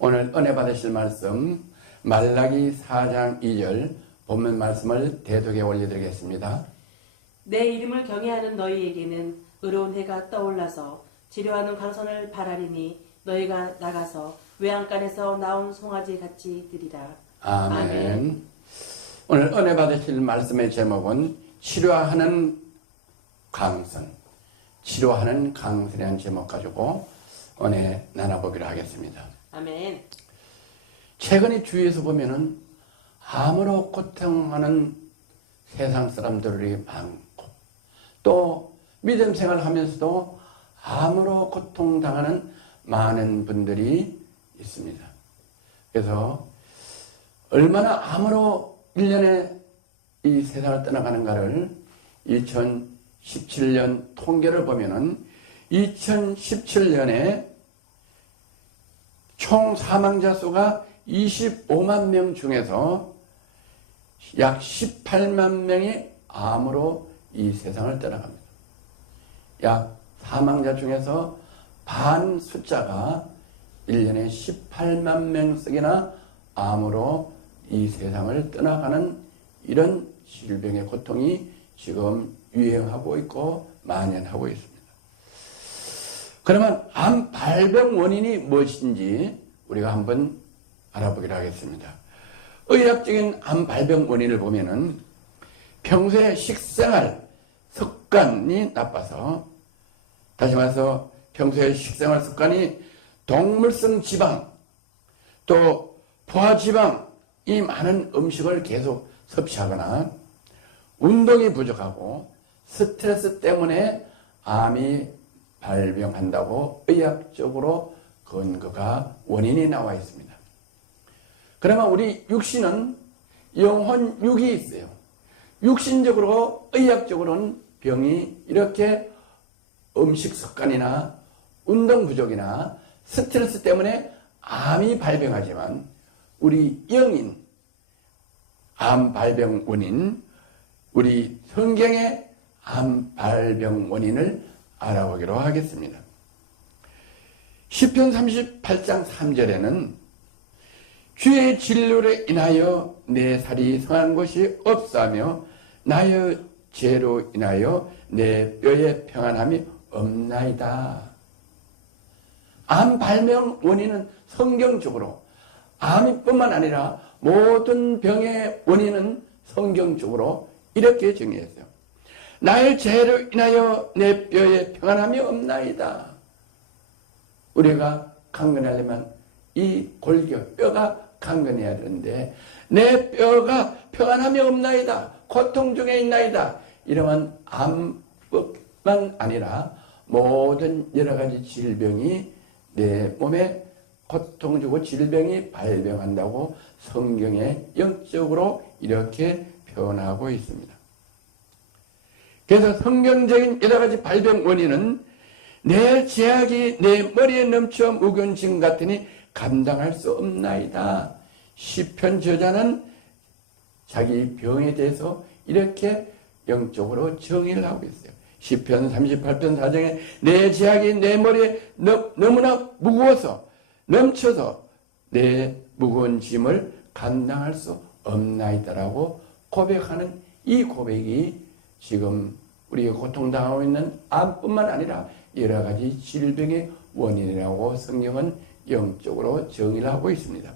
오늘 은혜 받으실 말씀 말라기 4장 2절 본문 말씀을 대독에 올려드리겠습니다. 내 이름을 경외하는 너희에게는 의로운 해가 떠올라서 치료하는 강선을 바라리니 너희가 나가서 외양간에서 나온 송아지 같이 되리라. 아멘. 오늘 은혜 받으실 말씀의 제목은 치료하는 강선, 치료하는 강선이라는 제목 가지고 은혜 나눠보기로 하겠습니다. 아멘. 최근에 주위에서 보면은 암으로 고통하는 세상 사람들이 많고 또 믿음 생활하면서도 암으로 고통당하는 많은 분들이 있습니다. 그래서 얼마나 암으로 1년에 이 세상을 떠나가는가를 2017년 통계를 보면은 2017년에 총 사망자 수가 25만 명 중에서 약 18만 명이 암으로 이 세상을 떠나갑니다. 약 사망자 중에서 반 숫자가 1년에 18만 명씩이나 암으로 이 세상을 떠나가는 이런 질병의 고통이 지금 유행하고 있고 만연하고 있습니다. 그러면 암 발병 원인이 무엇인지 우리가 한번 알아보기로 하겠습니다. 의학적인 암 발병 원인을 보면은 평소에 식생활 습관이 나빠서, 다시 말해서 평소에 식생활 습관이 동물성 지방 또 포화지방이 많은 음식을 계속 섭취하거나 운동이 부족하고 스트레스 때문에 암이 발병한다고 의학적으로 근거가 원인이 나와 있습니다. 그러면 우리 육신은 영혼 육이 있어요. 육신적으로 의학적으로는 병이 이렇게 음식 습관이나 운동 부족이나 스트레스 때문에 암이 발병하지만 우리 영인 암 발병 원인, 우리 성경의 암 발병 원인을 알아보기로 하겠습니다. 시편 38장 3절에는 주의 진료로 인하여 내 살이 성한 것이 없사며 나의 죄로 인하여 내 뼈에 평안함이 없나이다. 암 발병 원인은 성경적으로, 암뿐만 아니라 모든 병의 원인은 성경적으로 이렇게 정의했어요. 나의 죄로 인하여 내 뼈에 평안함이 없나이다. 우리가 강건하려면 이 골격, 뼈가 강건해야 되는데 내 뼈가 평안함이 없나이다. 고통 중에 있나이다. 이러한 암뿐만 아니라 모든 여러 가지 질병이 내 몸에 고통 주고 질병이 발병한다고 성경에 영적으로 이렇게 표현하고 있습니다. 그래서 성경적인 여러 가지 발병 원인은 내 죄악이 내 머리에 넘쳐 묵은 짐 같으니 감당할 수 없나이다. 시편 저자는 자기 병에 대해서 이렇게 영적으로 정의를 하고 있어요. 시편 38편 4장에 내 죄악이 내 머리에 너무나 무거워서 넘쳐서 내 무거운 짐을 감당할 수 없나이다라고 고백하는 이 고백이 지금 우리가 고통당하고 있는 암뿐만 아니라 여러 가지 질병의 원인이라고 성경은 영적으로 정의를 하고 있습니다.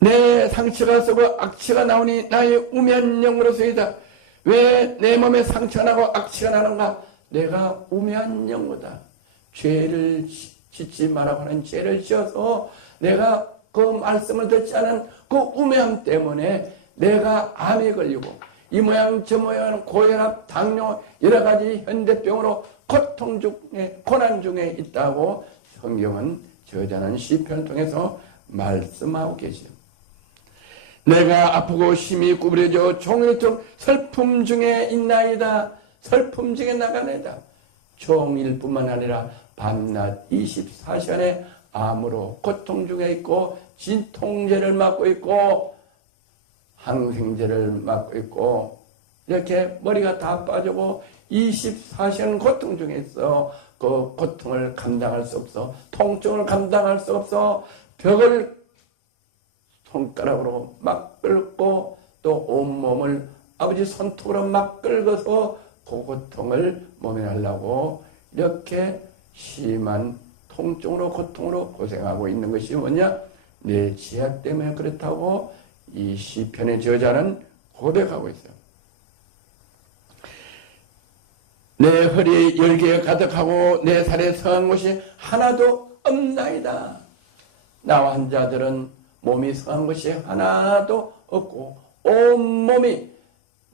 내 상처가 썩어 악취가 나오니 나의 우매한 영으로서이다. 왜 내 몸에 상처가 나고 악취가 나는가? 내가 우매한 영으로다. 죄를 짓지 말라고 하는 죄를 지어서 내가 그 말씀을 듣지 않은 그 우매함 때문에 내가 암에 걸리고 이 모양 저 모양은 고혈압, 당뇨 여러 가지 현대병으로 고통 중에 고난 중에 있다고 성경은 저자는 시편을 통해서 말씀하고 계시죠. 내가 아프고 심히 구부려져 종일토록 슬픔 중에 있나이다. 슬픔 중에 나가네다. 종일뿐만 아니라 밤낮 24시간에 암으로 고통 중에 있고 진통제를 맞고 있고 항생제를 맞고 있고 이렇게 머리가 다 빠지고 24시간 고통 중에 있어. 그 고통을 감당할 수 없어. 통증을 감당할 수 없어. 벽을 손가락으로 막 끌고 또 온몸을 아버지 손톱으로 막 끌어서 그 고통을 모면하려고 이렇게 심한 통증으로 고통으로 고생하고 있는 것이 뭐냐? 내 지약 때문에 그렇다고 이 시편의 저자는 고백하고 있어요. 내 허리에 열기가 가득하고 내 살에 성한 곳이 하나도 없나이다. 나와 한 자들은 몸이 성한 것이 하나도 없고 온몸이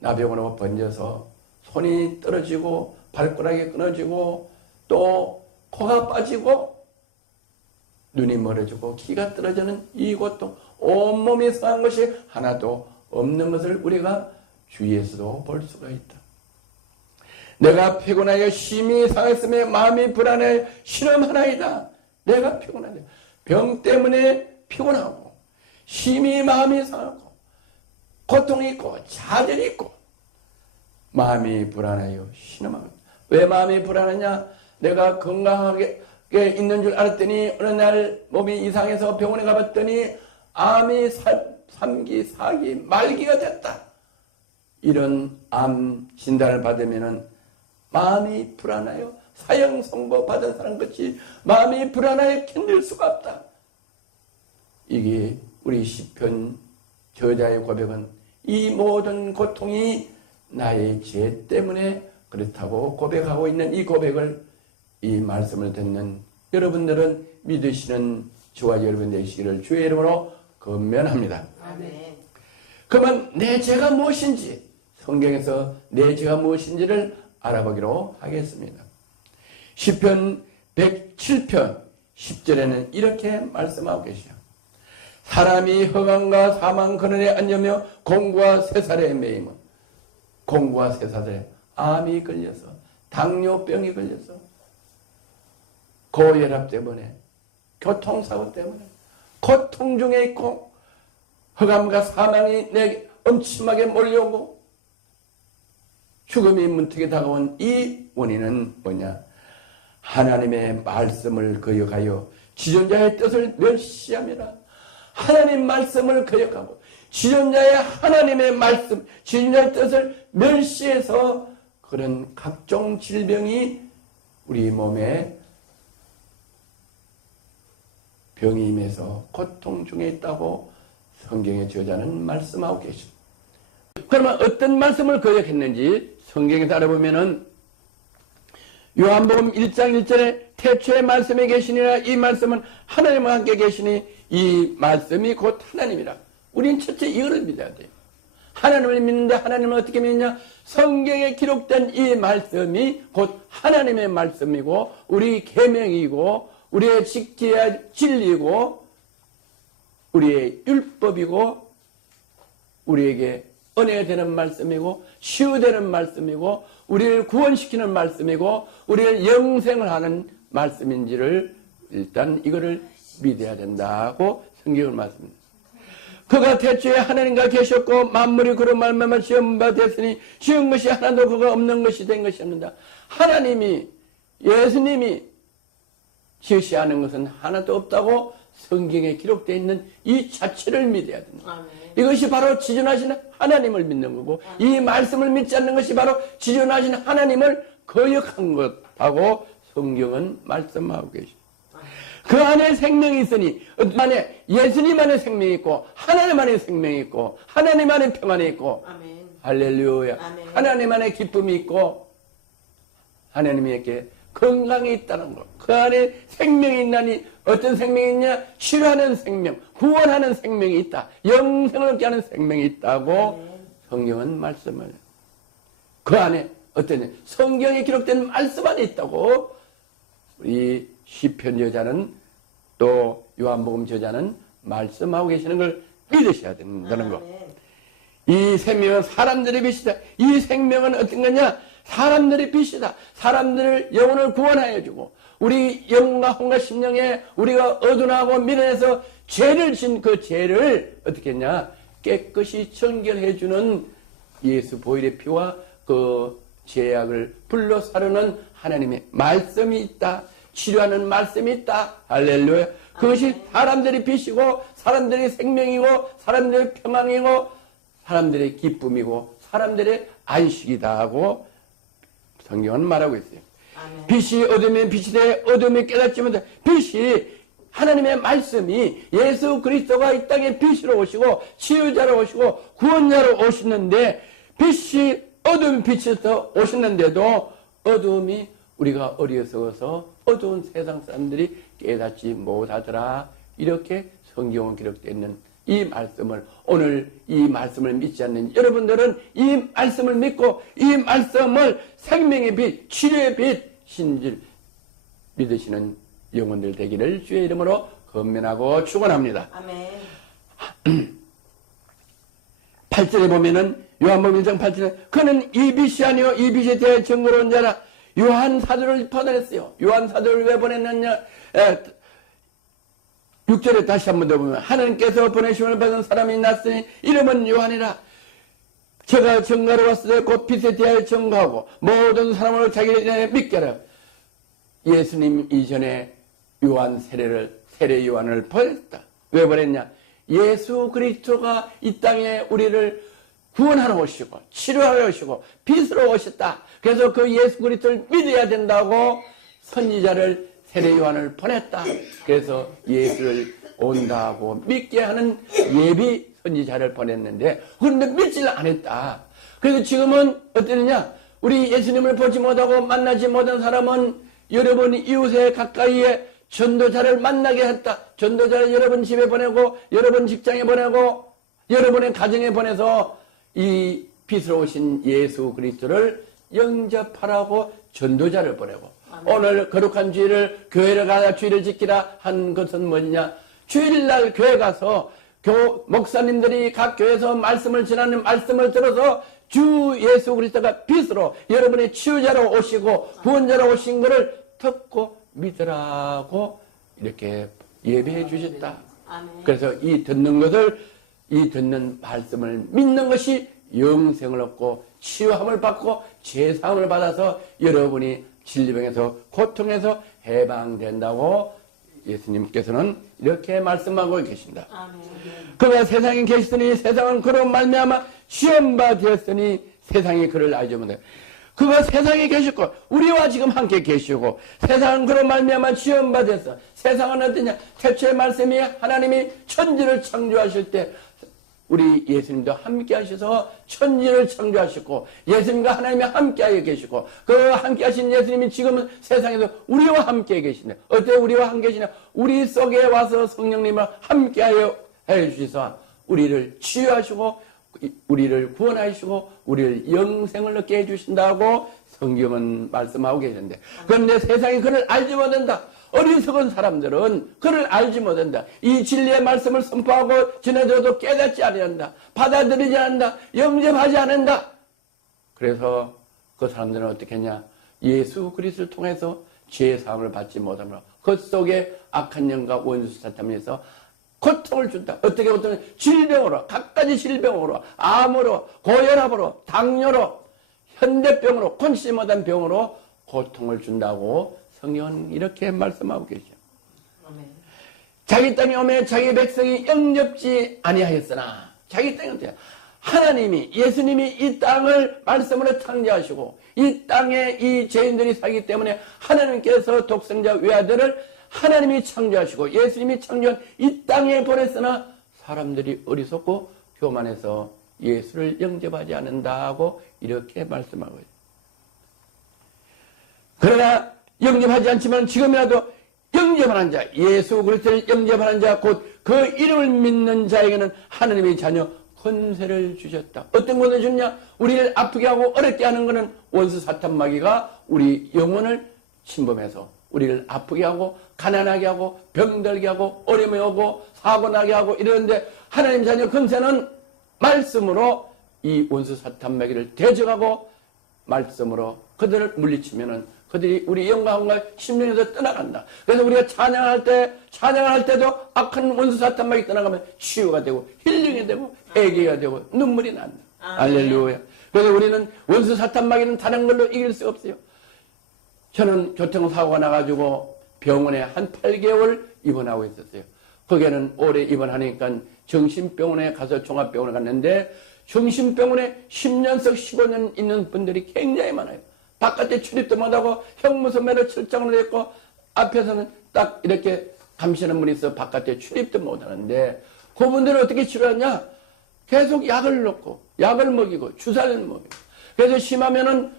나병으로 번져서 손이 떨어지고 발가락이 끊어지고 또 코가 빠지고 눈이 멀어지고 귀가 떨어지는 이 고통, 온몸이 상한 것이 하나도 없는 것을 우리가 주위에서도 볼 수가 있다. 내가 피곤하여 심히 상했으며 마음이 불안해 실험하나이다. 내가 피곤하다. 병 때문에 피곤하고 심히 마음이 상하고 고통이 있고 좌절이 있고 마음이 불안하여 신음하고. 왜 마음이 불안하냐? 내가 건강하게 있는 줄 알았더니 어느 날 몸이 이상해서 병원에 가봤더니 암이 3기, 4기, 말기가 됐다. 이런 암 진단을 받으면은 마음이 불안하여 사형 선고 받은 사람 같이 마음이 불안하여 견딜 수가 없다. 이게 우리 시편 저자의 고백은 이 모든 고통이 나의 죄 때문에 그렇다고 고백하고 있는 이 고백을, 이 말씀을 듣는 여러분들은 믿으시는 저와 여러분 되시기를 주의 이름으로 권면합니다. 아멘. 그러면 내 죄가 무엇인지, 성경에서 내 죄가 무엇인지를 알아보기로 하겠습니다. 시편 107편 10절에는 이렇게 말씀하고 계시죠. 사람이 허강과 사망 근원에 앉으며 공과 쇠살에 매임은, 공과 쇠살에 암이 걸려서, 당뇨병이 걸려서, 고혈압 때문에, 교통사고 때문에 고통 중에 있고 흑암과 사망이 내게 엄침하게 몰려오고 죽음이 문턱에 다가온 이 원인은 뭐냐? 하나님의 말씀을 거역하여 지존자의 뜻을 멸시함이라. 하나님 말씀을 거역하고 지존자의 하나님의 말씀, 지존자의 뜻을 멸시해서 그런 각종 질병이 우리 몸에 병이 임해서 고통 중에 있다고 성경의 저자는 말씀하고 계십니다. 그러면 어떤 말씀을 거역했는지 성경에서 알아보면은 요한복음 1장 1절에 태초에 말씀에 계시니라. 이 말씀은 하나님과 함께 계시니 이 말씀이 곧 하나님이라. 우린 첫째 이거를 믿어야 돼요. 하나님을 믿는데 하나님을 어떻게 믿느냐? 성경에 기록된 이 말씀이 곧 하나님의 말씀이고 우리 계명이고 우리의 지켜야 진리고 우리의 율법이고 우리에게 은혜가 되는 말씀이고 치유되는 말씀이고 우리를 구원시키는 말씀이고 우리를 영생을 하는 말씀인지를 일단 이거를 믿어야 된다고 성경을 말씀합니다. 그가 태초에 하나님과 계셨고 만물이 그로 말미암아 지은 바 됐으니 지은 것이 하나도 그가 없는 것이 된 것이 없는다. 하나님이, 예수님이 지으시하는 것은 하나도 없다고 성경에 기록되어 있는 이 자체를 믿어야 된다. 아멘. 이것이 바로 지존하시는 하나님을 믿는 거고 이 말씀을 믿지 않는 것이 바로 지존하시는 하나님을 거역한 것하고 성경은 말씀하고 계십니다. 그 안에 생명이 있으니 안에 예수님 안에 생명이 있고 하나님 안에 생명이 있고 하나님 안에 평안이 있고 아멘. 할렐루야. 아멘. 하나님 안에 기쁨이 있고 하나님에게 건강이 있다는 것. 그 안에 생명이 있나니 어떤 생명이 있냐? 치료하는 생명, 구원하는 생명이 있다. 영생을 얻게 하는 생명이 있다고 성경은 말씀을. 그 안에 어떤 성경에 기록된 말씀 안에 있다고 우리 시편 저자는 또 요한복음 저자는 말씀하고 계시는 걸 믿으셔야 된다는 거. 이 생명은 사람들의 빛이다. 이 생명은 어떤 거냐? 사람들의 빛이다. 사람들을 영혼을 구원하여 주고 우리 영과 혼과 심령에 우리가 어두나고 미련해서 죄를 진 그 죄를 어떻게 했냐? 깨끗이 정결해 주는 예수 보혈의 피와 그 죄악을 불러 사르는 하나님의 말씀이 있다. 치료하는 말씀이 있다. 할렐루야. 그것이 사람들의 빛이고 사람들의 생명이고 사람들의 평안이고 사람들의 기쁨이고 사람들의 안식이다 하고 성경은 말하고 있어요. 아멘. 빛이 어둠에 빛이 돼 어둠이 깨닫지 못해. 빛이 하나님의 말씀이 예수 그리스도가 이 땅에 빛으로 오시고 치유자로 오시고 구원자로 오시는데 빛이 어둠 빛에서 오시는데도 어둠이 우리가 어리석어서 어두운 세상 사람들이 깨닫지 못하더라. 이렇게 성경은 기록되어 있는 이 말씀을 오늘 이 말씀을 믿지 않는 여러분들은 이 말씀을 믿고 이 말씀을 생명의 빛, 치료의 빛, 신질 믿으시는 영혼들 되기를 주의 이름으로 건면하고 축원합니다. 아멘. 8절에 보면은 요한복음 1장 8절에 그는 이 빛이 아니요 이 빛에 대해 증거로 온 자라. 요한 사도를 보냈어요. 요한 사도를 왜 보냈느냐? 6절에 다시 한 번 더 보면 하나님께서 보내심을 받은 사람이 났으니 이름은 요한이라. 저가 증거로 왔을 때 곧 빛에 대하여 증거하고 모든 사람을 자기를 믿게 하라. 예수님 이전에 요한 세례 요한을 보냈다. 왜 보냈냐? 예수 그리스도가 이 땅에 우리를 구원하러 오시고 치료하러 오시고 빛으로 오셨다. 그래서 그 예수 그리스도를 믿어야 된다고 선지자를 세례 요한을 보냈다. 그래서 예수를 온다고 믿게 하는 예비 선지자를 보냈는데 그런데 믿지를 않았다. 그래서 지금은 어떠느냐? 우리 예수님을 보지 못하고 만나지 못한 사람은 여러분 이웃에 가까이에 전도자를 만나게 했다. 전도자를 여러분 집에 보내고 여러분 직장에 보내고 여러분의 가정에 보내서 이 빛으로 오신 예수 그리스도를 영접하라고 전도자를 보내고 오늘 거룩한 주일을 교회를 가서 주일을 지키라 한 것은 뭐냐? 주일날 교회 가서 목사님들이 각 교회에서 말씀을 전하는 말씀을 들어서 주 예수 그리스도가 빛으로 여러분의 치유자로 오시고 구원자로 오신 것을 듣고 믿으라고 이렇게 예배해 주셨다. 아멘. 그래서 이 듣는 말씀을 믿는 것이 영생을 얻고 치유함을 받고 제사함을 받아서 여러분이 진리병에서 고통에서 해방된다고 예수님께서는 이렇게 말씀하고 계십니다. 아멘. 그가 세상에 계시더니 세상은 그로 말미암아 시험바 되었으니 세상이 그를 알지 못해. 그가 세상에 계셨고 우리와 지금 함께 계시고 세상은 그로 말미암아 시험바 되었어. 세상은 어떠냐? 태초의 말씀이 하나님이 천지를 창조하실 때 우리 예수님도 함께 하셔서 천지를 창조하셨고 예수님과 하나님이 함께하여 계시고 그 함께 하신 예수님이 지금은 세상에서 우리와 함께 계시네. 어때 우리와 함께 계시냐? 우리 속에 와서 성령님을 함께하여 해주셔서 우리를 치유하시고 우리를 구원하시고 우리를 영생을 얻게 해주신다고 성경은 말씀하고 계시는데 그런데 세상이 그를 알지 못한다. 어리석은 사람들은 그를 알지 못한다. 이 진리의 말씀을 선포하고 전해줘도 깨닫지 않는다. 받아들이지 않는다. 영접하지 않는다. 그래서 그 사람들은 어떻게 했냐? 예수 그리스도를 통해서 죄사함을 받지 못하므로 그 속에 악한 영과 원수 사탄에서 고통을 준다. 어떻게 고통을? 질병으로, 각가지 질병으로, 암으로, 고혈압으로, 당뇨로, 현대병으로, 권치 못한 병으로 고통을 준다고 성경은 이렇게 말씀하고 계시죠. 아멘. 자기 땅에 오면 자기 백성이 영접지 아니하였으나 자기 땅에 어때요? 하나님이 예수님이 이 땅을 말씀으로 창조하시고 이 땅에 이 죄인들이 살기 때문에 하나님께서 독생자 외아들을 하나님이 창조하시고 예수님이 창조한 이 땅에 보냈으나 사람들이 어리석고 교만해서 예수를 영접하지 않는다고 이렇게 말씀하고 있어요. 그러나 영접하지 않지만 지금이라도 영접하는 자, 예수 그리스도를 영접하는 자, 곧 그 이름을 믿는 자에게는 하나님의 자녀 권세를 주셨다. 어떤 권세를 줬냐? 우리를 아프게 하고 어렵게 하는 것은 원수 사탄 마귀가 우리 영혼을 침범해서 우리를 아프게 하고 가난하게 하고 병들게 하고 어려움이 오고 사고 나게 하고 이러는데 하나님 자녀 권세는 말씀으로 이 원수 사탄 마귀를 대적하고 말씀으로 그들을 물리치면은 그들이 우리 영광과 심령에서 떠나간다. 그래서 우리가 찬양할 때도 악한 원수 사탄 마귀 떠나가면 치유가 되고 힐링이 되고 애기가 되고 눈물이 난다. 할렐루야. 그래서 우리는 원수 사탄 마귀는 다른 걸로 이길 수 없어요. 저는 교통사고가 나가지고 병원에 한 8개월 입원하고 있었어요. 거기에는 오래 입원하니까 정신병원에 가서 종합병원에 갔는데 정신병원에 10년씩 15년 있는 분들이 굉장히 많아요. 바깥에 출입도 못하고 형무소매로 철장으로 됐고 앞에서는 딱 이렇게 감시하는 분이 있어 바깥에 출입도 못하는데 그분들은 어떻게 치료하냐? 계속 약을 넣고 약을 먹이고 주사를 먹이고 그래서 심하면은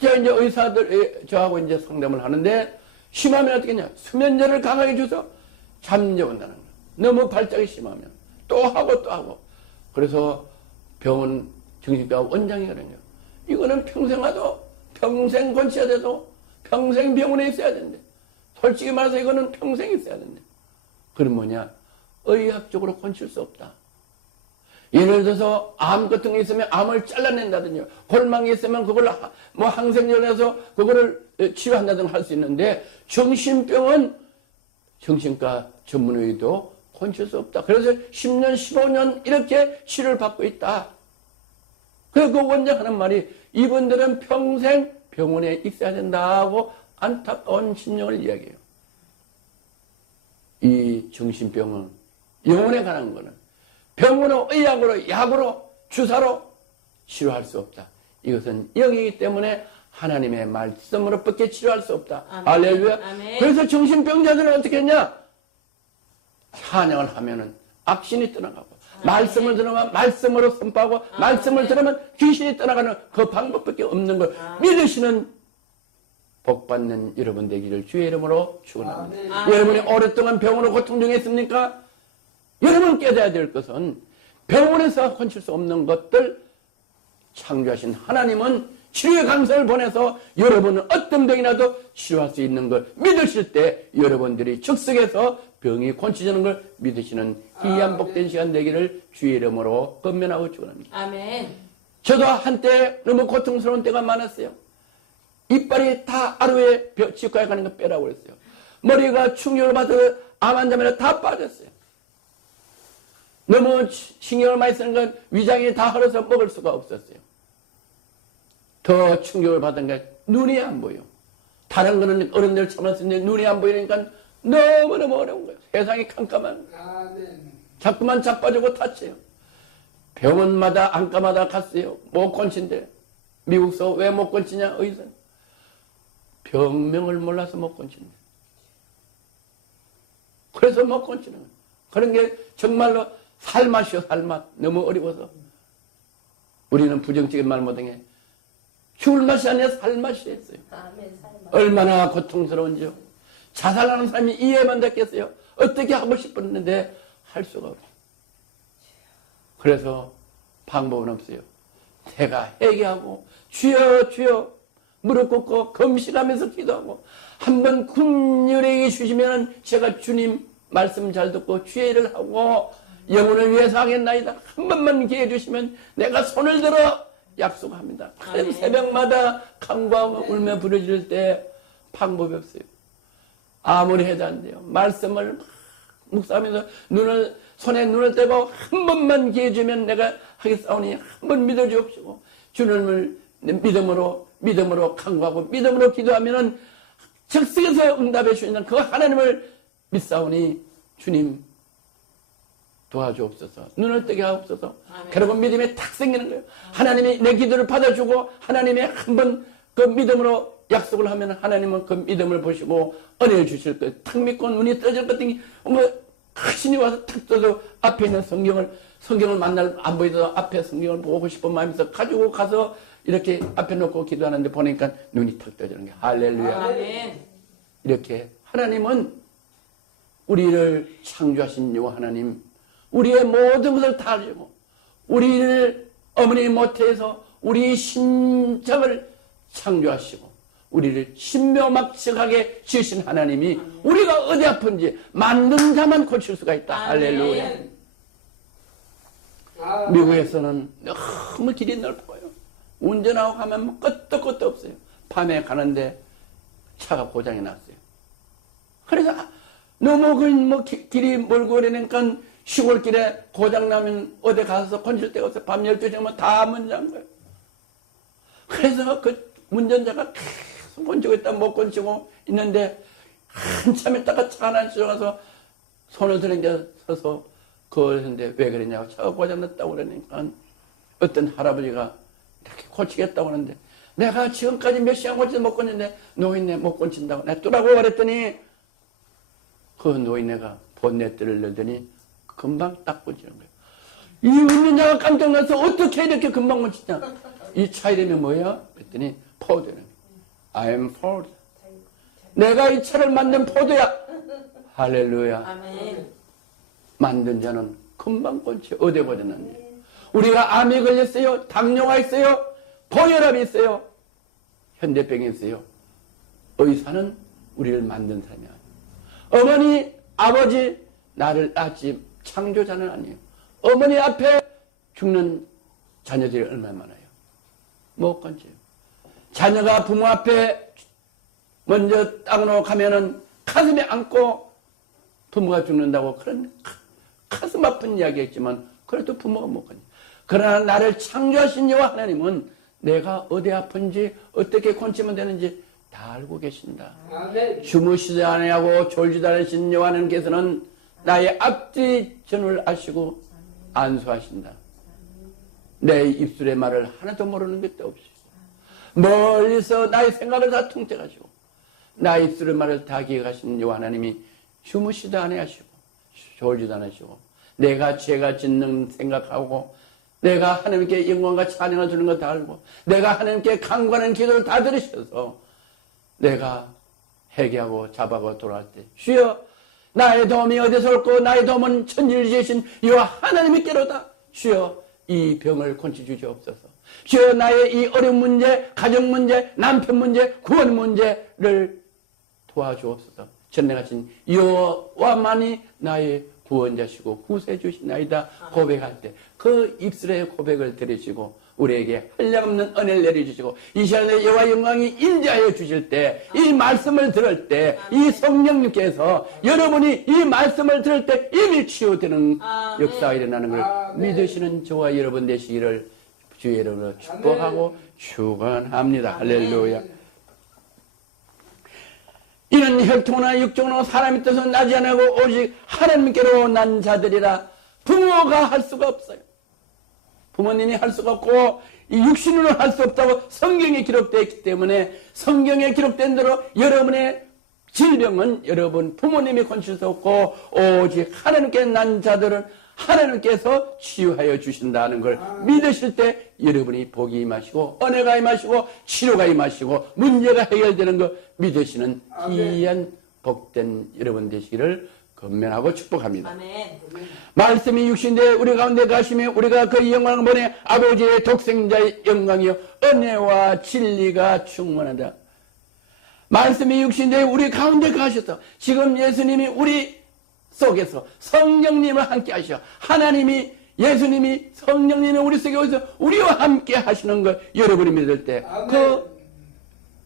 제가 이제 의사들 저하고 이제 상담을 하는데 심하면 어떻게 하냐? 수면제를 강하게 줘서 잠재운다는 거예요. 너무 발작이 심하면 또 하고 또 하고 그래서 병원 정신과 원장이 그러냐? 이거는 평생 와도 평생 권치해야 돼도 평생 병원에 있어야 된대. 솔직히 말해서 이거는 평생 있어야 된대. 그럼 뭐냐? 의학적으로 고칠 수 없다. 예를 들어서 암 같은 게 있으면 암을 잘라낸다든지 골망이 있으면 그걸 뭐 항생제를 서 그거를 치료한다든지 할 수 있는데 정신병은 정신과 전문의도 고칠 수 없다. 그래서 10년, 15년 이렇게 치료를 받고 있다. 그래서 그 원장 하는 말이 이분들은 평생 병원에 있어야 된다고 안타까운 심령을 이야기해요. 이 정신병은 영혼에 관한 거는 병으로, 의학으로, 약으로, 주사로 치료할 수 없다. 이것은 영이기 때문에 하나님의 말씀으로 밖에 치료할 수 없다. 할렐루야. 그래서 정신병자들은 어떻게 했냐? 찬양을 하면은 악신이 떠나가고 말씀을 들으면 말씀으로 선포하고 말씀을 들으면 귀신이 떠나가는 그 방법밖에 없는 걸 믿으시는 복받는 여러분 되기를 주의 이름으로 축원합니다. 여러분이 오랫동안 병으로 고통 중에 있습니까? 여러분 깨달아야 될 것은 병원에서 고칠 수 없는 것들 창조하신 하나님은 치료의 강사를 보내서 여러분은 어떤 병이라도 치료할 수 있는 걸 믿으실 때 여러분들이 즉석에서 병이 고쳐지는 걸 믿으시는 귀한 복된 시간 되기를 주의 이름으로 권면하고 축원합니다. 아멘. 저도 한때 너무 고통스러운 때가 많았어요. 이빨이 다 하루에 치과에 가는 거 빼라고 그랬어요. 머리가 충격을 받아서 암 환자면 다 빠졌어요. 너무 신경을 많이 쓰는 건 위장이 다 헐어서 먹을 수가 없었어요. 더 충격을 받은 게 눈이 안 보여. 다른 거는 어른들 참았는데 눈이 안 보이니까 너무너무 어려운 거예요. 세상이 깜깜한 거예요. 자꾸만 자빠지고 다쳐요. 병원마다 안과마다 갔어요. 못 고친대. 미국서 왜 못 고치냐 의사. 병명을 몰라서 못 고친대. 그래서 못 고치는 거예요. 그런 게 정말로 살맛이요 살맛. 너무 어려워서. 우리는 부정적인 말 못하게 죽을 맛이 아니라 살맛이 했어요. 얼마나 고통스러운지요. 자살하는 사람이 이해만 됐겠어요. 어떻게 하고 싶었는데 할 수가 없어요. 그래서 방법은 없어요. 내가 회개하고 주여 주여 무릎 꿇고 금식하면서 기도하고 한번 군유력이 주시면 제가 주님 말씀 잘 듣고 주의 일을 하고 영혼을 위해서 하겠나이다. 한 번만 기회 주시면 내가 손을 들어 약속합니다. 큰 새벽마다 간구하고 울며 부르짖을 때 방법이 없어요. 아무리 해도 안 돼요. 말씀을 묵상하면서 손에 눈을 떼고 한 번만 기회 주면 내가 하겠사오니 한 번 믿어주옵시고 주님을 믿음으로 간구하고 믿음으로 기도하면은 즉석에서 응답해 주시는 그 하나님을 믿사오니 주님 도와주옵소서. 눈을 뜨게 하옵소서. 그리고 믿음이 탁 생기는 거예요. 하나님이 내 기도를 받아주고 하나님이 한 번 그 믿음으로 약속을 하면 하나님은 그 믿음을 보시고 은혜를 주실 거예요. 탁 믿고 눈이 떠질 것 같으니 신이 와서 탁 떠서 앞에 있는 성경을 만날 안 보이더라도 앞에 성경을 보고 싶은 마음에서 가지고 가서 이렇게 앞에 놓고 기도하는데 보니까 눈이 탁 떠지는 게 할렐루야. 아멘. 이렇게 하나님은 우리를 창조하신 요 하나님 우리의 모든 것을 다 알고 우리를 어머니 모태에서 우리 심장을 창조하시고 우리를 신묘막측하게 지으신 하나님이 우리가 어디 아픈지 만든 자만 고칠 수가 있다. 할렐루야. 미국에서는 너무 길이 넓어요. 운전하고 가면 뭐 끝도 없어요. 밤에 가는데 차가 고장이 났어요. 그래서 너무 길이 멀고 그러니까 시골길에 고장나면 어디 가서 건질 데가 없어요. 밤 12시면 다 문 잠가요. 그래서 그 운전자가 계속 건지고 있다 못 건지고 있는데 한참 있다가 차 하나 지나가서 손을 들은 게 서서 그러는데 왜 그러냐고 차가 고장났다고 그러니까 어떤 할아버지가 이렇게 고치겠다고 하는데 내가 지금까지 몇 시간 고치도 못 건지는데 노인네 못 건진다고 냅두라고 그랬더니 그 노인네가 본넷들을 넣더니 금방 딱 고치는 거예요. 이 운전자가 깜짝 놀라서 어떻게 이렇게 금방 고치냐. 이 차 이름이 뭐야? 그랬더니 포드는 I'm Ford. 내가 이 차를 만든 포드야. 할렐루야. 아멘. 만든 자는 금방 고치. 어디 고쳤느냐. 우리가 암이 걸렸어요. 당뇨가 있어요. 고혈압이 있어요. 현대병이 있어요. 의사는 우리를 만든 사람이 아니에요. 어머니, 아버지, 나를 낳았지 창조자는 아니에요. 어머니 앞에 죽는 자녀들이 얼마나 많아요. 못 건져요. 자녀가 부모 앞에 먼저 땅으로 가면은 가슴에 안고 부모가 죽는다고 그런 가슴 아픈 이야기했지만 그래도 부모가 못 건져. 그러나 나를 창조하신 여호와 하나님은 내가 어디 아픈지 어떻게 고치면 되는지 다 알고 계신다. 주무시지 아니하고 졸지도 않으신 여호와 하나님께서는 나의 앞뒤 전을 아시고 안수하신다. 내 입술의 말을 하나도 모르는 것도 없이 멀리서 나의 생각을 다 통째가지고 나의 입술의 말을 다 기억하시는 여호와 하나님이 주무시도 아니하시고 졸지도 않으시고 내가 죄가 짓는 생각하고 내가 하나님께 영광과 찬양을 주는 거 다 알고 내가 하나님께 간구하는 기도를 다 들으셔서 내가 회개하고 잡아고 돌아갈 때 주여 나의 도움이 어디서 올고 나의 도움은 천지를 여호와 하나님께로다. 주여 이 병을 고쳐주시옵소서. 주여 나의 이 어려운 문제, 가정 문제, 남편 문제, 구원 문제를 도와주옵소서. 전능하신 여호와만이 나의 구원자시고 구세주시나이다 고백할 때 그 입술의 고백을 들으시고 우리에게 한량없는 은혜를 내려주시고 이 시간에 여호와 영광이 임재하여 주실 때 이 말씀을 들을 때 이 성령님께서 여러분이 이 말씀을 들을 때 이미 치유되는 역사가 일어나는 걸 믿으시는 저와 여러분 되시기를 주의 이름으로 축복하고 축원합니다. 할렐루야. 이는 혈통이나 육종으로 사람의 뜻은 나지 않고 오직 하나님께로 난 자들이라. 부모가 할 수가 없어요. 부모님이 할 수가 없고 이 육신으로 할 수 없다고 성경에 기록되어 있기 때문에 성경에 기록된 대로 여러분의 질병은 여러분 부모님이 고칠 수 없고 오직 하나님께 난 자들은 하나님께서 치유하여 주신다는 걸 믿으실 때 여러분이 복이 임하시고 은혜가 임하시고 치료가 임하시고 문제가 해결되는 거 믿으시는 귀한 복된 여러분 되시기를 건면하고 축복합니다. 아멘. 말씀이 육신대 우리 가운데 가시며 우리가 그 영광을 보내 아버지의 독생자의 영광이요 은혜와 진리가 충만하다. 말씀이 육신대 우리 가운데 가셔서 지금 예수님이 우리 속에서 성령님을 함께 하셔. 하나님이 예수님이 성령님이 우리 속에 오셔서 우리와 함께 하시는 걸 여러분이 믿을 때 그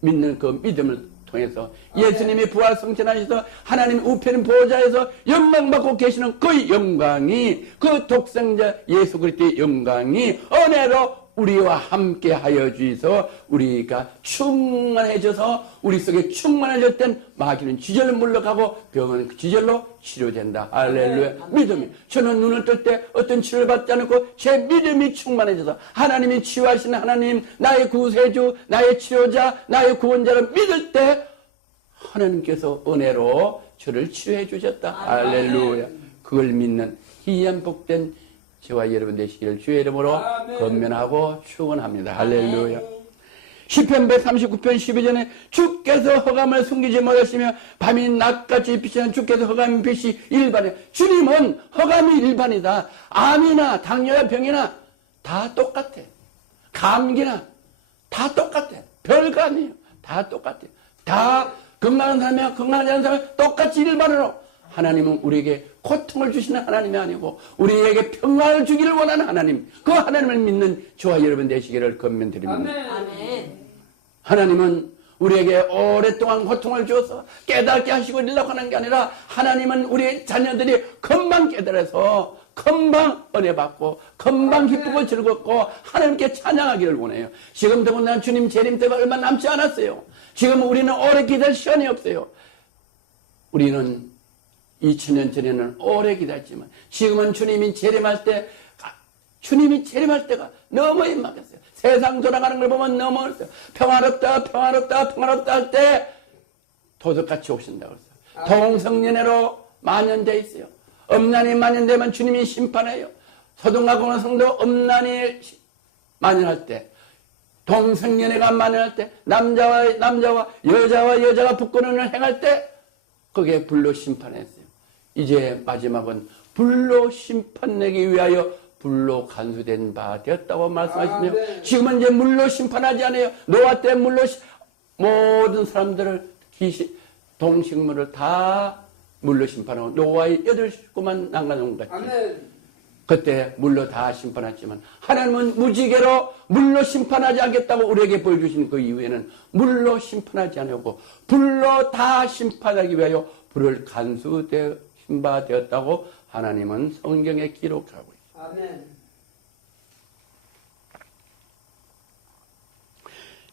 믿는 그 믿음을 통해서 예수님이 부활 성천하셔서 하나님 우편 보호자에서 영광받고 계시는 그 영광이 그 독생자 예수 그리스도의 영광이 은혜로 우리와 함께 하여 주셔서 우리가 충만해져서 우리 속에 충만해졌던 마귀는 지절로 물러가고 병은 지절로 치료된다. 할렐루야. 믿음이 저는 눈을 뜰 때 어떤 치료를 받지 않고 제 믿음이 충만해져서 하나님이 치유하시는 하나님 나의 구세주 나의 치료자 나의 구원자를 믿을 때 하나님께서 은혜로 저를 치유해 주셨다. 할렐루야. 그걸 믿는 희귀한 복된 저와 여러분 되시기를 주의 이름으로 건면하고 축원합니다. 할렐루야. 시편 139편 12절에 주께서 흑암을 숨기지 못하시며 밤이 낮같이 비치는 주께서 흑암 빛이 일반이에요. 주님은 흑암이 일반이다. 암이나 당뇨나 병이나 다 똑같아. 감기나 다 똑같아. 별거 아니에요. 다 똑같아. 다 건강한 사람이야 건강하지 않은 사람이 똑같이 일반으로 하나님은 우리에게 고통을 주시는 하나님이 아니고 우리에게 평안을 주기를 원하는 하나님, 그 하나님을 믿는 저와 여러분 되시기를 건면드립니다. 아멘. 하나님은 우리에게 오랫동안 고통을 주어서 깨닫게 하시고 이러려고 하는 게 아니라 하나님은 우리 자녀들이 금방 깨달아서 금방 은혜 받고 금방 기쁘고 즐겁고 하나님께 찬양하기를 원해요. 지금 더군다나 주님 재림 때가 얼마 남지 않았어요. 지금 우리는 오래 기다릴 시간이 없어요. 우리는 2000년 전에는 오래 기다렸지만 지금은 주님이 재림할 때가 너무 임박했어요. 세상 돌아가는 걸 보면 너무 어려워요. 평화롭다 할 때 도둑같이 오신다고 했어요. 동성연애로 만연되어 있어요. 음란이 만연되면 주님이 심판해요. 소돔과 고모라 성도 음란이 만연할 때, 동성연애가 만연할 때, 남자와 여자가 부끄러움을 행할 때 그게 불로 심판했어요. 이제 마지막은 불로 심판내기 위하여 불로 간수된 바 되었다고 말씀하시네요. 네. 지금은 이제 물로 심판하지 않아요. 노아 때 물로 모든 사람들을 동식물을 다 물로 심판하고 노아의 8식구만 남겨놓은 거죠. 아멘. 그때 물로 다 심판했지만 하나님은 무지개로 물로 심판하지 않겠다고 우리에게 보여주신 그 이후에는 물로 심판하지 않고 불로 다 심판하기 위하여 불을 간수된 바 되었다고 하나님은 성경에 기록하고 있습니다. 아멘.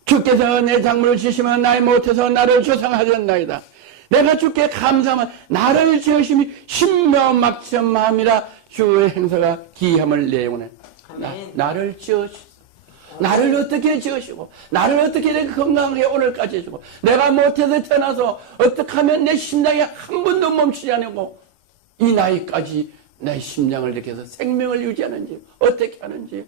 주께서 내 작물을 지시면 나의 못해서 나를 조상하셨나이다. 내가 주께 감사하면 나를 지으심이 신묘막천마함이라. 주의 행사가 기이함을 내 영혼에 나를 지으시소. 나를 어떻게 지으시고 나를 어떻게 이렇게 건강하게 오늘까지 해주고 내가 못해서 태어나서 어떻게 하면 내 심장이 한 번도 멈추지 않고 이 나이까지 내 심장을 이렇게 해서 생명을 유지하는지 어떻게 하는지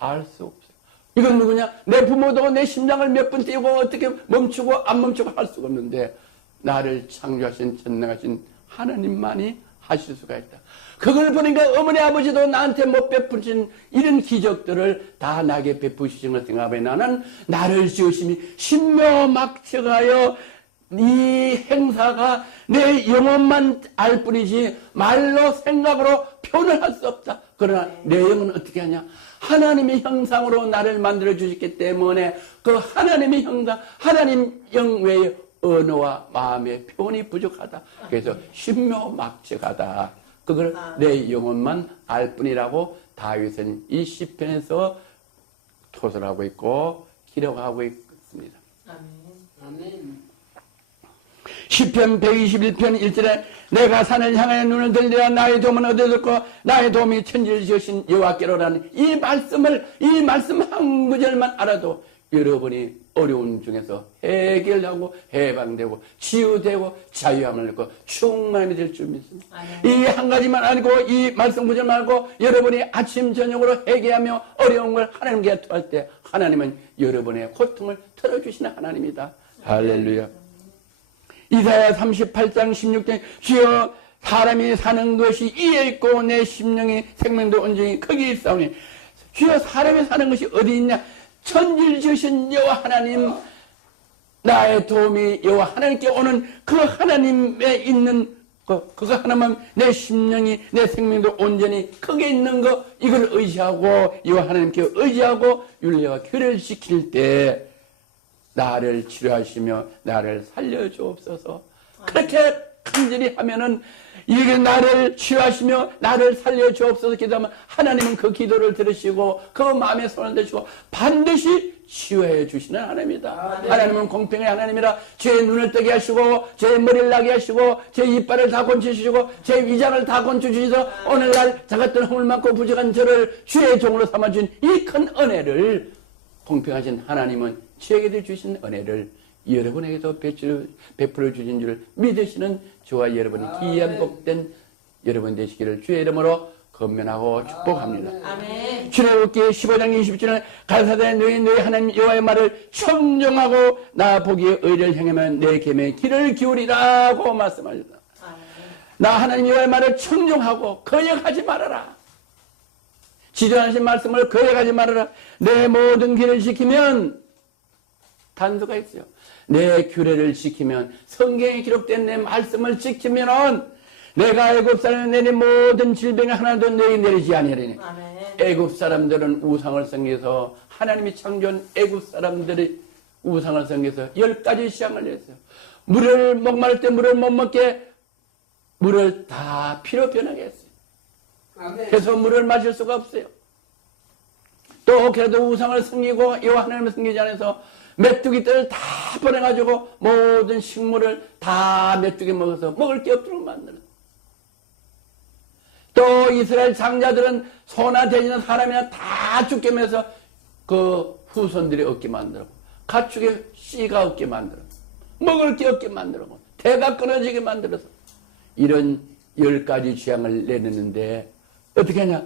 알 수 없어요. 이건 누구냐? 내 부모도 내 심장을 몇 번 띄우고 어떻게 멈추고 안 멈추고 할 수가 없는데 나를 창조하신 전능하신 하나님만이 하실 수가 있다. 그걸 보니까 어머니 아버지도 나한테 못 베푸신 이런 기적들을 다 나에게 베푸시는 걸 생각하면 나는 나를 지으심이 신묘막측하여 이 행사가 내 영혼만 알 뿐이지 말로 생각으로 표현을 할 수 없다. 그러나 내 영은 어떻게 하냐? 하나님의 형상으로 나를 만들어 주셨기 때문에 그 하나님의 형상, 하나님 영 외에 언어와 마음의 표현이 부족하다. 그래서 신묘막측하다. 그걸 내 영혼만 알 뿐이라고 다윗은 이 시편에서 토설하고 있고 기록하고 있습니다. 아멘. 시편 121편 1절에 내가 산을 향하여 눈을 들리라 나의 도움은 어디에 있고 나의 도움이 천지를 지으신 여호와께로라는 이 말씀 한 구절만 알아도 여러분이 어려운 중에서 해결하고 해방되고 치유되고 자유함을 얻고 충만이 될 줄 믿습니다. 이 한 가지만 알고 이 말씀 구절만 알고 여러분이 아침 저녁으로 회개하며 어려운 걸 하나님께 토할 때 하나님은 여러분의 고통을 털어주시는 하나님이다. 할렐루야. 이사야 38장 16절 주여 사람이 사는 것이 이에 있고 내 심령이 생명도 온전히 거기 있사오니 주여 사람이 사는 것이 어디 있냐? 천지를 지으신 여호와 하나님 나의 도움이 여호와 하나님께 오는 그 하나님에 있는 그거 하나만 내 심령이 내 생명도 온전히 거기에 있는 거 이걸 의지하고 여호와 하나님께 의지하고 윤리와 교례를 지킬 때 나를 치료하시며 나를 살려주옵소서. 그렇게 간절히 하면은 이게 나를 치유하시며 나를 살려주옵소서 기도하면 하나님은 그 기도를 들으시고 그 마음에 손을 대시고 반드시 치유해 주시는 하나님이다. 하나님은 공평의 하나님이라 제 눈을 뜨게 하시고 제 머리를 나게 하시고 제 이빨을 다 건쳐주시고 제 위장을 다 건쳐주셔서 오늘날 작았던 허물 많고 부족한 저를 주의 종으로 삼아준 이 큰 은혜를 공평하신 하나님은 저에게도 주신 은혜를 여러분에게도 베풀어 주신 줄 믿으시는 저와 여러분이 귀한 복된 여러분 되시기를 주의 이름으로 건면하고 축복합니다. 아멘. 출애굽기 15장 20절에 가라사대 너희 하나님 여호와의 말을 청정하고 나 보기에 의를 행하면 내 계명의 길을 기울이라고 말씀하셨다. 나 하나님 여호와의 말을 청정하고 거역하지 말아라. 지존하신 말씀을 거역하지 말아라. 내 모든 길을 지키면 단서가 있어요. 내 규례를 지키면 성경에 기록된 내 말씀을 지키면은 내가 애굽 사람이 내린 모든 질병이 하나도 너희 내리지 아니하리니. 애굽 사람들은 우상을 섬겨서 하나님이 창조한 애굽 사람들이 우상을 섬겨서 10가지 재앙을 냈어요. 물을 목마를 때 물을 못 먹게 물을 다 피로 변하게 했어요. 아멘. 그래서 물을 마실 수가 없어요. 또 그래도 우상을 섬기고 여호와 하나님을 섬기지 않아서 메뚜기들을 다 보내가지고 모든 식물을 다 메뚜기 먹어서 먹을 게 없도록 만들었어요. 또 이스라엘 장자들은 소나 돼지나 사람이나 다 죽게 하면서 그 후손들이 없게 만들고 가축의 씨가 없게 만들고 먹을 게 없게 만들고 대가 끊어지게 만들어서 이런 10가지 재앙을 내렸는데 어떻게 하냐?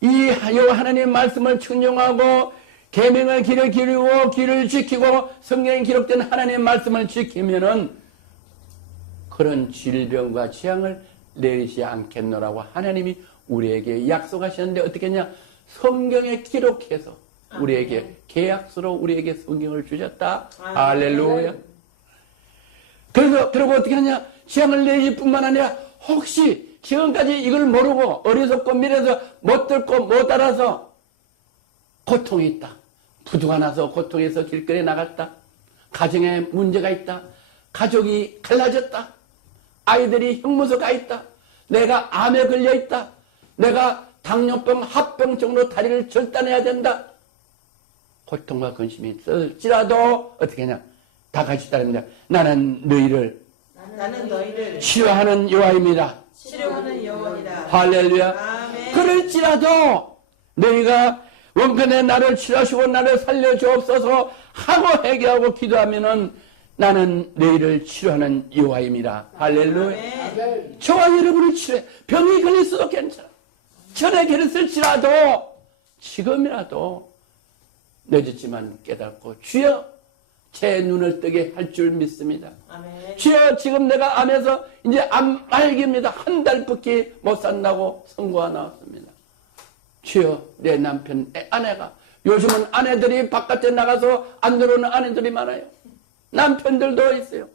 이 여호와 하나님의 말씀을 청종하고 계명의 길을 기르고 길을 지키고 성경에 기록된 하나님의 말씀을 지키면은 그런 질병과 재앙을 내리지 않겠노라고 하나님이 우리에게 약속하셨는데 어떻게 했냐? 성경에 기록해서 우리에게 계약서로 우리에게 성경을 주셨다. 할렐루야. 그래서 그리고 어떻게 하냐? 재앙을 내릴 뿐만 아니라 혹시 지금까지 이걸 모르고 어리석고 미래서 못 듣고 못 알아서 고통이 있다. 부두가 나서 고통에서 길거리에 나갔다. 가정에 문제가 있다. 가족이 갈라졌다. 아이들이 형무소 가 있다. 내가 암에 걸려 있다. 내가 당뇨병, 합병증으로 다리를 절단해야 된다. 고통과 근심이 있을지라도 어떻게 하냐? 다 같이 따릅니다. 나는 너희를 치료하는 여호와입니다. 치료하는 여호와이다. 할렐루야. 아멘. 그럴지라도 너희가 원편에 나를 치료하시고 나를 살려주옵소서 하고 회개하고 기도하면은 나는 너희를 치료하는 여호와입니다. 할렐루야. 아멘. 저와 여러분을 치료해. 병이 걸렸어도 괜찮아. 전에 걸렸을지라도 지금이라도 늦었지만 깨닫고 주여 제 눈을 뜨게 할 줄 믿습니다. 아멘. 주여 지금 내가 암에서 이제 암 말기입니다. 한 달밖에 못 산다고 선고가 나왔습니다. 주여 내 남편 내 아내가 요즘은 아내들이 바깥에 나가서 안 들어오는 아내들이 많아요. 남편들도 있어요.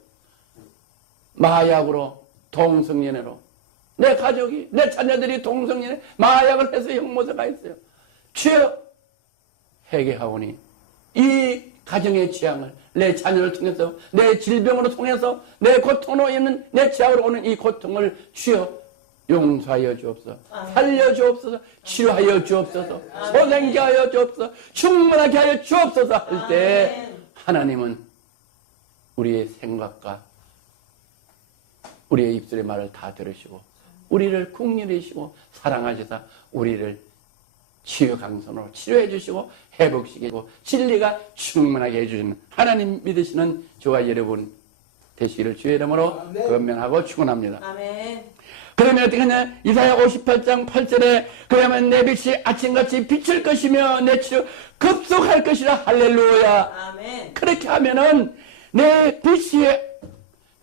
마약으로 동성연애로 내 가족이 내 자녀들이 동성연애 마약을 해서 형무소 가 있어요. 주여 회개하오니 이 가정의 재앙을 내 자녀를 통해서 내 질병으로 통해서 내 고통으로 있는 내 재앙으로 오는 이 고통을 주여 용서하여 주옵소서. 살려 주옵소서. 치료하여 주옵소서. 소생케 하여 주옵소서. 충만하게 하여 주옵소서 할 때 하나님은 우리의 생각과 우리의 입술의 말을 다 들으시고 우리를 긍휼히 여기시고 사랑하시사 우리를 치유 강선으로 치료해 주시고 회복시키고 진리가 충만하게 해주시는 하나님 믿으시는 저와 여러분 되시기를 주의 이름으로 권면하고 축원합니다. 아멘. 그러면 어떻게 하냐? 이사야 58장 8절에 그러면 내 빛이 아침같이 비칠 것이며 내 치료 급속할 것이라. 할렐루야. 아멘. 그렇게 하면은 내 빛이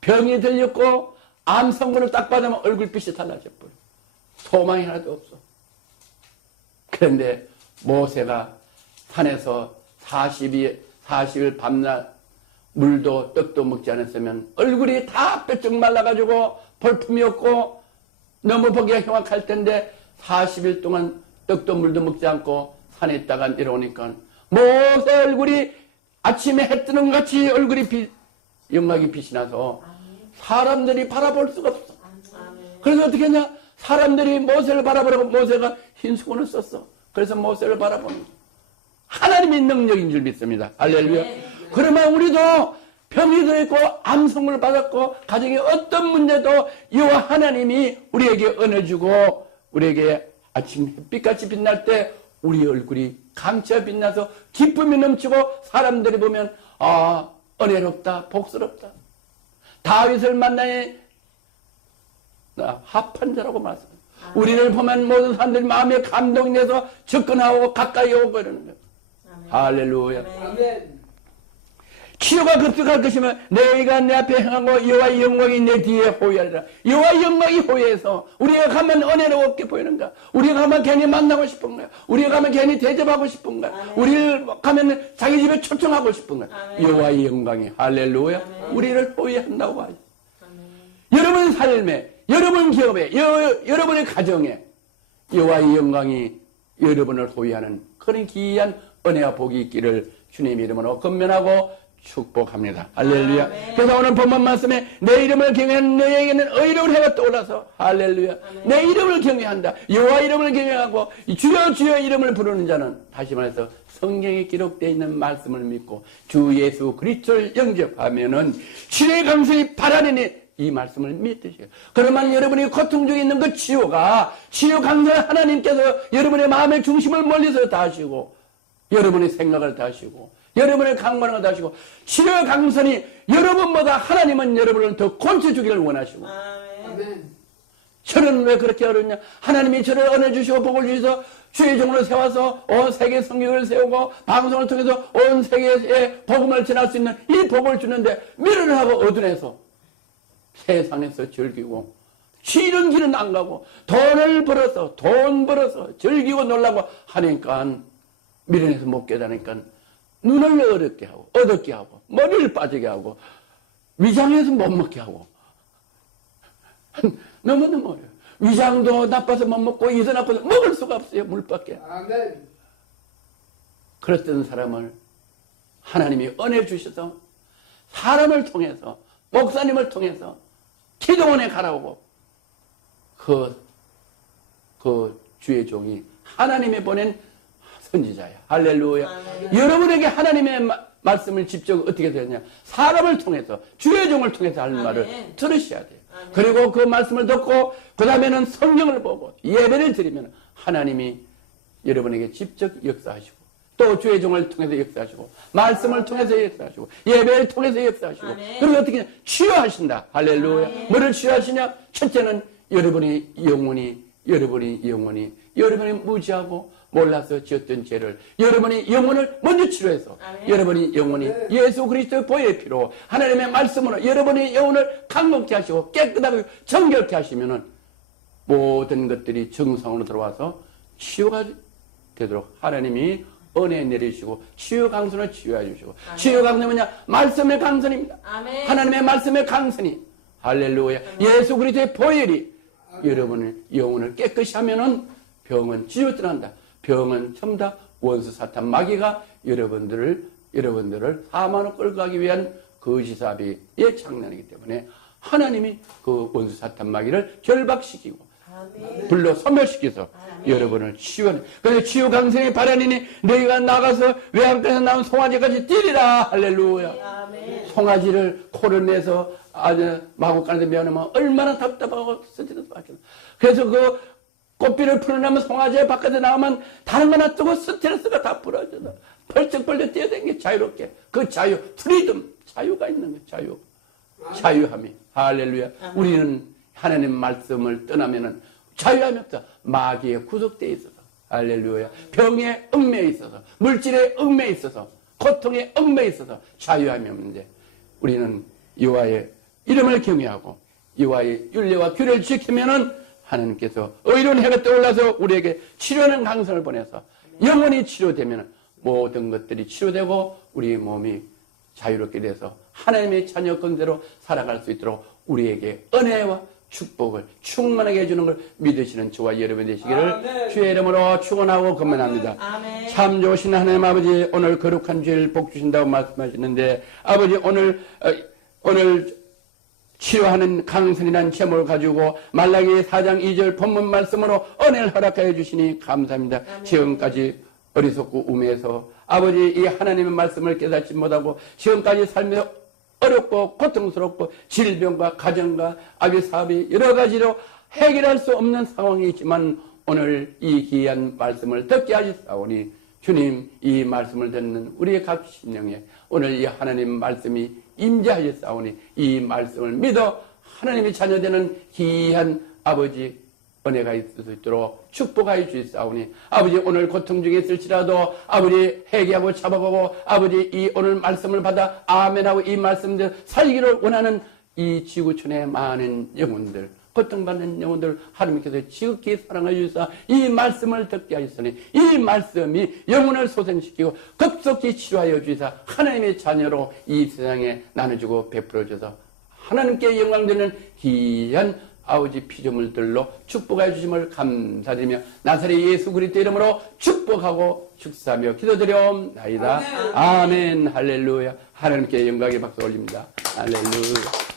병이 들렸고 암 선고를 딱 받으면 얼굴빛이 달라져 버려. 소망이 하나도 없어. 그런데 모세가 산에서 40일 밤낮 물도 떡도 먹지 않았으면 얼굴이 다 뼈쭉 말라가지고 볼품이 없고 너무 보기가 흉악할 텐데 40일 동안 떡도 물도 먹지 않고 산에 있다가 내려오니까 모세 얼굴이 아침에 해 뜨는 것 같이 얼굴이 영광이 빛이 나서 사람들이 바라볼 수가 없어. 그래서 어떻게 했냐? 사람들이 모세를 바라보라고 모세가 흰 수건을 썼어. 그래서 모세를 바라보는 거예요. 하나님의 능력인 줄 믿습니다. 할렐루야. 그러면 우리도 병이 들어있고 암성을 받았고 가정에 어떤 문제도 여호와 하나님이 우리에게 은혜 주고 우리에게 아침 햇빛같이 빛날 때 우리 얼굴이 감차 빛나서 기쁨이 넘치고 사람들이 보면 아 은혜롭다 복스럽다. 다윗을 만나니 합한 자라고 말씀합니다. 우리를 보면 모든 사람들이 마음에 감동이 돼서 접근하고 가까이 오고 이러는 거예요. 할렐루야. 아멘. 치료가 급속할 것이면 너희가 내 앞에 행하고 여호와의 영광이 내 뒤에 호위하리라. 여호와의 영광이 호위해서 우리가 가면 은혜롭게 보이는가? 우리가 가면 괜히 만나고 싶은가? 우리가 가면 괜히 대접하고 싶은가? 우리를 가면 자기 집에 초청하고 싶은가? 여호와의 영광이 할렐루야. 우리를 호위한다고 하죠. 여러분 삶에 여러분 기업에 여러분의 가정에 여호와의 영광이 여러분을 호위하는 그런 귀한 은혜와 복이 있기를 주님 이름으로 권면하고 축복합니다. 할렐루야. 아멘. 그래서 오늘 본문 말씀에 내 이름을 경외하는 너희에게는 의로운 해가 떠올라서 할렐루야. 아멘. 내 이름을 경외한다. 여호와 이름을 경외하고 주여 주여 이름을 부르는 자는, 다시 말해서 성경에 기록되어 있는 말씀을 믿고 주 예수 그리스도를 영접하면은 치료의 강성이 바라리니, 이 말씀을 믿으세요. 그러면 여러분이 고통 중에 있는 그 치유가, 치유 강성 하나님께서 여러분의 마음의 중심을 멀리서 다 하시고, 여러분의 생각을 다 하시고, 여러분의 강건함을 다 하시고, 치료 강선이 여러분보다 하나님은 여러분을 더 고쳐주기를 원하시고. 아멘. 아멘. 저는 왜 그렇게 어렵냐? 하나님이 저를 은혜 주시고 복을 주셔서 주의 종으로 세워서 온 세계 성경을 세우고 방송을 통해서 온 세계에 복음을 전할 수 있는 이 복을 주는데, 미련을 하고 어두내서 세상에서 즐기고 쉬는 길은 안 가고 돈 벌어서 즐기고 놀라고 하니까, 미련해서 못 깨닫으니까 눈을 어둡게 하고 어둡게 하고 머리를 빠지게 하고 위장해서 못 먹게 하고 너무너무 어려워요. 위장도 나빠서 못 먹고 이도 나빠서 먹을 수가 없어요. 물밖에. 아멘. 그랬던 사람을 하나님이 은혜 주셔서 사람을 통해서, 목사님을 통해서 기도원에 가라오고, 그 주의 종이 하나님이 보낸 선지자야. 할렐루야. 아멘. 여러분에게 하나님의 말씀을 직접 어떻게 되느냐? 사람을 통해서, 주의 종을 통해서 하는 아멘. 말을 들으셔야 돼요. 아멘. 그리고 그 말씀을 듣고 그 다음에는 성경을 보고 예배를 드리면 하나님이 여러분에게 직접 역사하시고, 또 주의 종을 통해서 역사하시고, 말씀을 통해서 역사하시고, 예배를 통해서 역사하시고, 아멘. 그리고 어떻게 치유하신다. 할렐루야. 아멘. 뭐를 치유하시냐? 첫째는 여러분이 영원히 무지하고 몰라서 지었던 죄를, 여러분이 영혼을 먼저 치료해서, 아멘. 여러분이 영혼이 네. 예수 그리스도의 보혈의 피로 하나님의 말씀으로 여러분의 영혼을 강건케 하시고 깨끗하게 정결케 하시면은 모든 것들이 정상으로 들어와서 치유가 되도록 하나님이 은혜 내리시고 치유 강선을 치유해 주시고. 아멘. 치유 강선은 뭐냐? 말씀의 강선입니다. 아멘. 하나님의 말씀의 강선이, 할렐루야. 예수 그리스도의 보혈이 여러분의 영혼을 깨끗이 하면은 병은 치유된다. 병은 전부 다 원수 사탄 마귀가 여러분들을 사망으로 끌고 가기 위한 거짓사비의 장난이기 때문에 하나님이 그 원수 사탄 마귀를 결박시키고 아멘. 불러 소멸시켜서 아멘. 여러분을 치유하는. 그래서 치유 강성이 바라니니 너희가 나가서 외양간에서 나온 송아지까지 뛰리라. 할렐루야. 아멘. 송아지를 코를 내서 아주 마구간에서 면하면 얼마나 답답하고 스트레스 받겠나. 그래서 그 꽃비를 풀어내면 송아지가 바깥에 나오면 다른 거 놔두고 스트레스가 다 풀어져서 펄쩍펄쩍 뛰어다니게 자유롭게. 그 자유, 프리덤, 자유가 있는 거예요. 자유. 자유함이. 할렐루야. 우리는 하나님 말씀을 떠나면은 자유함이 없다. 마귀에 구속되어 있어서. 할렐루야. 병에 얽매여 있어서, 물질에 얽매여 있어서, 고통에 얽매여 있어서 자유함이 없는데, 우리는 여호와의 이름을 경외하고 여호와의 율례와 규례를 지키면은 하나님께서 의로운 해가 떠올라서 우리에게 치료하는 강선을 보내서 영원히 치료되면 모든 것들이 치료되고 우리의 몸이 자유롭게 돼서 하나님의 자녀 건대로 살아갈 수 있도록 우리에게 은혜와 축복을 충만하게 해주는 걸 믿으시는 저와 여러분 되시기를 아멘. 주의 이름으로 축원하고 건면합니다. 아멘. 참 좋으신 하나님 아버지, 오늘 거룩한 죄를 복 주신다고 말씀하시는데, 아버지 오늘 치료하는 강선이라는 제목을 가지고 말라기 4장 2절 본문 말씀으로 은혜를 허락하여 주시니 감사합니다. 아멘. 지금까지 어리석고 우매해서 아버지 이 하나님의 말씀을 깨닫지 못하고 지금까지 살면서 어렵고 고통스럽고 질병과 가정과 아비 사업이 여러 가지로 해결할 수 없는 상황이 있지만 오늘 이 귀한 말씀을 듣게 하시사오니 주님, 이 말씀을 듣는 우리의 각 심령에 오늘 이 하나님 말씀이 임재하셨사오니 이 말씀을 믿어 하나님의 자녀되는 귀한 아버지 은혜가 있을 수 있도록 축복하여 주시사오니 아버지 오늘 고통 중에 있을지라도 아버지 회개하고 잡아보고 아버지 이 오늘 말씀을 받아 아멘하고 이 말씀들 살기를 원하는 이 지구촌의 많은 영혼들, 고통받는 영혼들 하나님께서 지극히 사랑하여 주사 이 말씀을 듣게 하셨으니 이 말씀이 영혼을 소생시키고 급속히 치료하여 주사 하나님의 자녀로 이 세상에 나눠주고 베풀어 줘서 하나님께 영광 되는 귀한 아버지 피조물들로 축복해 주심을 감사드리며 나사렛 예수 그리스도 이름으로 축복하고 축사하며 기도드려옵나이다. 아멘. 아멘. 할렐루야. 하나님께 영광의 박수 올립니다. 할렐루야.